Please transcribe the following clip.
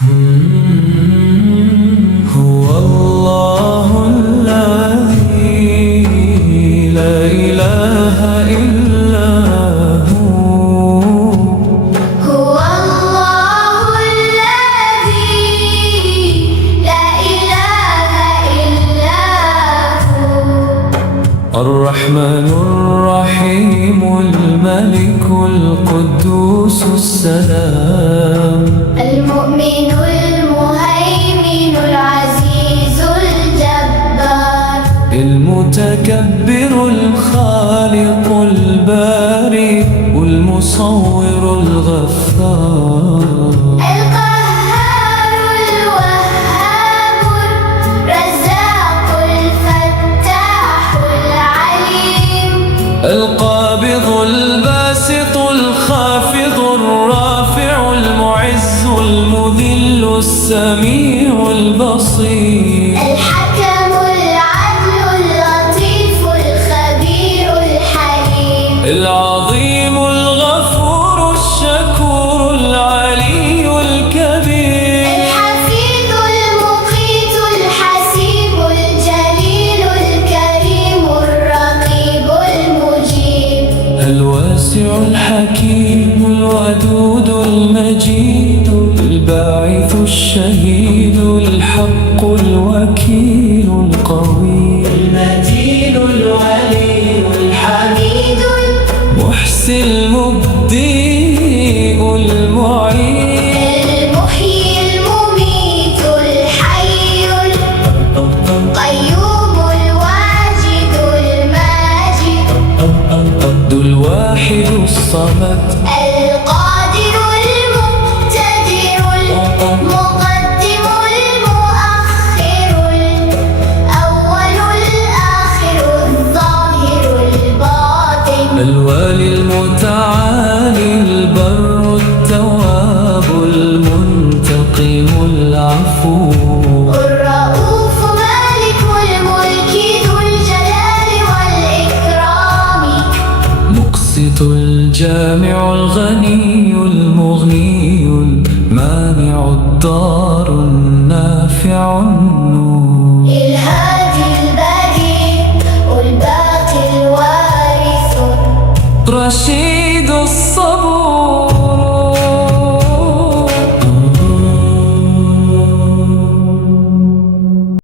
هو الله الذي لا إله إلا هو. هو الله الذي لا إله إلا هو. الرحمن الرحيم الملك القدوس السلام المؤمن المهيمن العزيز الجبار المتكبر الخالق البارئ المصور الغفار القهار الوهاب الرزاق الفتاح العليم القابض الباسط الخافض الرافع المعز المذل السميع البصير الحكم العدل اللطيف الخبير الحليم العظيم الغفور الشكور العلي الكبير الحفيظ المقيت الحسيب الجليل الكريم الرقيب المجيب الواسع الحكيم الودود المجيد الباعث الشهيد الحق الوكيل القوي المتين الولي حميد المحسن المبدئ المعين المحيي المميت الحي القيوم الواجد الماجد الواحد الصمد القادر المقتدر المقدم المؤخر الأول الآخر الظاهر الباطن الوالي المتعالي البر التواب المنتقم العفو الرؤوف مالك الملك ذو الجلال والإكرام مقسط الجامع الغني المغني المانع الضار النافع النور